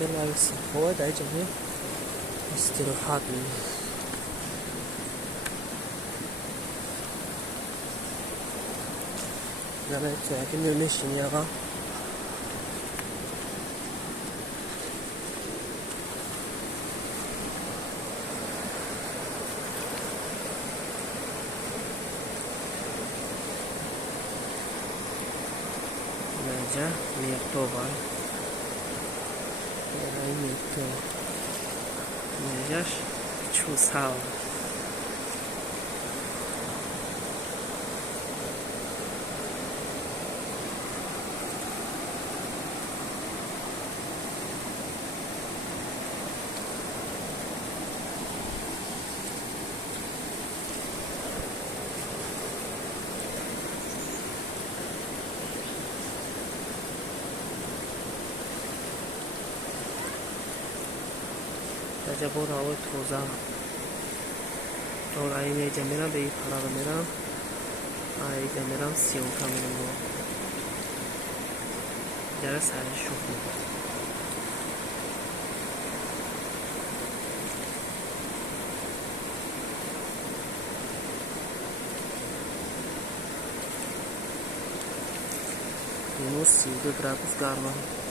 جل هو ده جميع استراحات أنا ساكن المشي يا غا نجا ميكتوبر ميكتو نجاش شو ساو जबोर आओ थोजा और आई में जमेरा बे फरा मेरा आई जमेरा सियों का मेरा जरा सारे शुक्र ये नो सी के ग्राफिक्स कार में